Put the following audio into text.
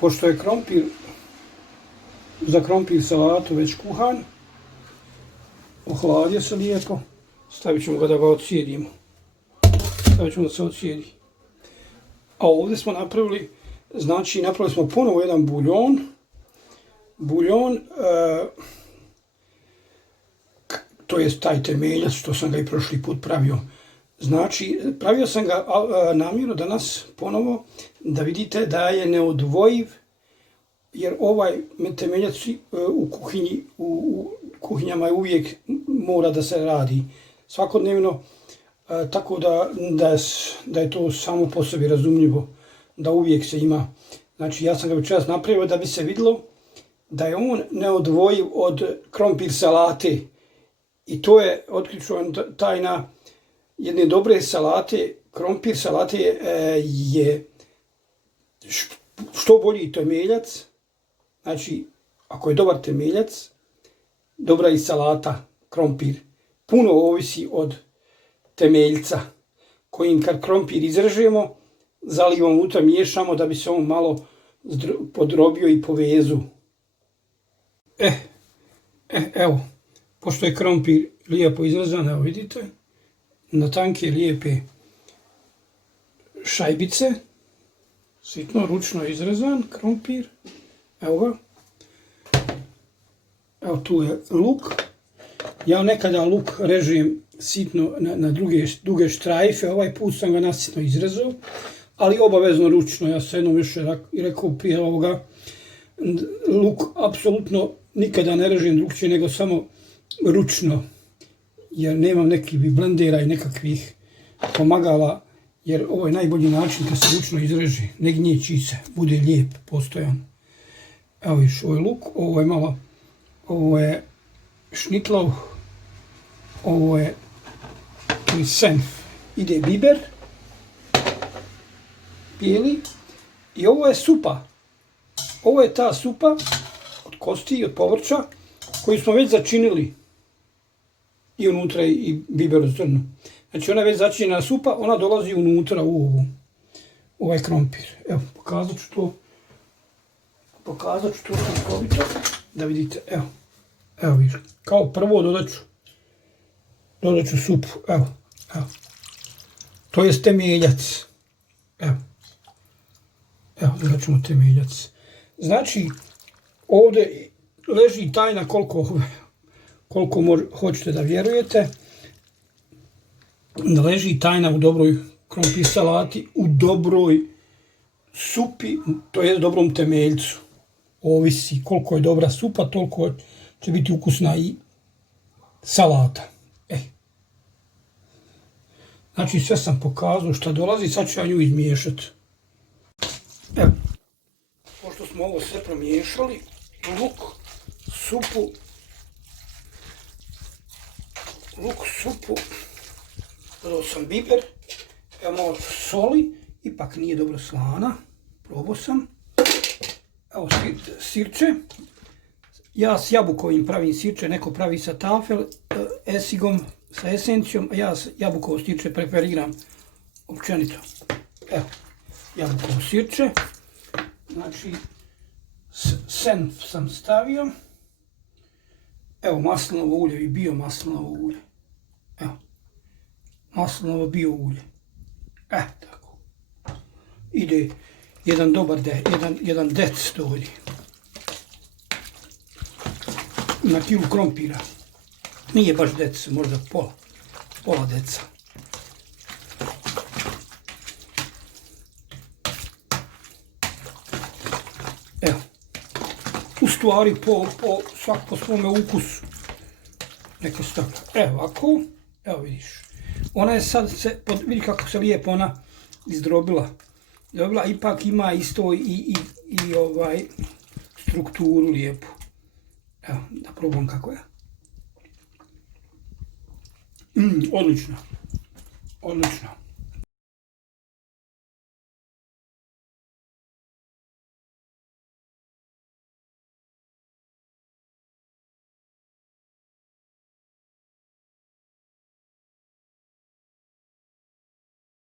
Pošto je krompir, za krompir salatu već kuhan, ohladio se lijepo, stavit ćemo ga da ga odsjedimo. Stavit ćemo da se odsjedi. A ovdje smo napravili, znači napravili smo ponovo jedan buljon, to je taj temeljac što sam ga i prošli put pravio. Znači, pravio sam ga namjerno danas ponovo da vidite da je neodvojiv, jer ovaj temeljac u kuhinjama uvijek mora da se radi svakodnevno, tako da je to samo po sebi razumljivo, da uvijek se ima. Znači, ja sam ga večeras napravio da bi se vidjelo da je on neodvojiv od krompir salate. I to je otključna tajna jedne dobre salate. Krompir salate je što bolji temeljac. Znači, ako je dobar temeljac, dobra i salata, krompir. Puno ovisi od temeljca, kojim kad krompir izrežemo, zalivamo unutra, miješamo da bi se on malo podrobio i povezu. Evo, pošto je krompir lijepo izrezan, evo vidite, na tanke lijepe šajbice, sitno, ručno izrezan krompir, evo ga. Evo tu je luk. Ja nekada luk režem sitno na duge štrajfe, ovaj put sam ga nasitno izrezao, ali obavezno ručno. Ja sam jednom više rekao prije ovoga, luk apsolutno nikada ne režem drugčije nego samo ručno, jer nemam nekih blendera i nekakvih pomagala, jer ovo je najbolji način kad se ručno izreže, ne gnječi se, bude lijep, postojan. Evo viš, ovo je luk, ovo je šnitlov, ovo je senf, ide biber, bijeli, i ovo je supa. Ovo je ta supa od kosti i od povrća koju smo već začinili. I unutra i biber od zrno. Znači ona je već začinjena supa, ona dolazi unutra u ovaj krompir. Evo, pokazat ću to slikovito, da vidite, evo vidite. Kao prvo dodat ću supu, evo. To je temeljac. Evo, dodat ćemo temeljac. Znači, ovdje leži tajna koliko hoćete da vjerujete, da leži tajna u dobroj krompir salati, u dobroj supi, to je dobrom temeljcu. Ovisi koliko je dobra supa, toliko će biti ukusna i salata. Znači sve sam pokazao šta dolazi, sad ću ja nju izmiješati. Evo, pošto smo ovo sve promiješali, luk, supu, dodao sam biber, evo malo soli, ipak nije dobro slana, probao sam. Evo sirče, ja s jabukovim pravim sirče, neko pravi sa tafel, esigom, sa esencijom, a ja jabukovo sirče preferiram općenito. Evo, jabukovo sirče, znači senf sam stavio, evo maslinovo ulje i bio maslinovo ulje, evo, maslinovo bio ulje, tako, ide jedan dobar jedan dec dođe na kilu krompira. Nije baš dec, možda pola deca. Evo, u stvari svak po svome ukusu. Neka stavlja. Evo ovako, evo vidiš. Ona je sad, vidi kako se lijepo ona izdrobila. Ipak ima isto i strukturu lijepu. Evo, da probam kako je. Odlično.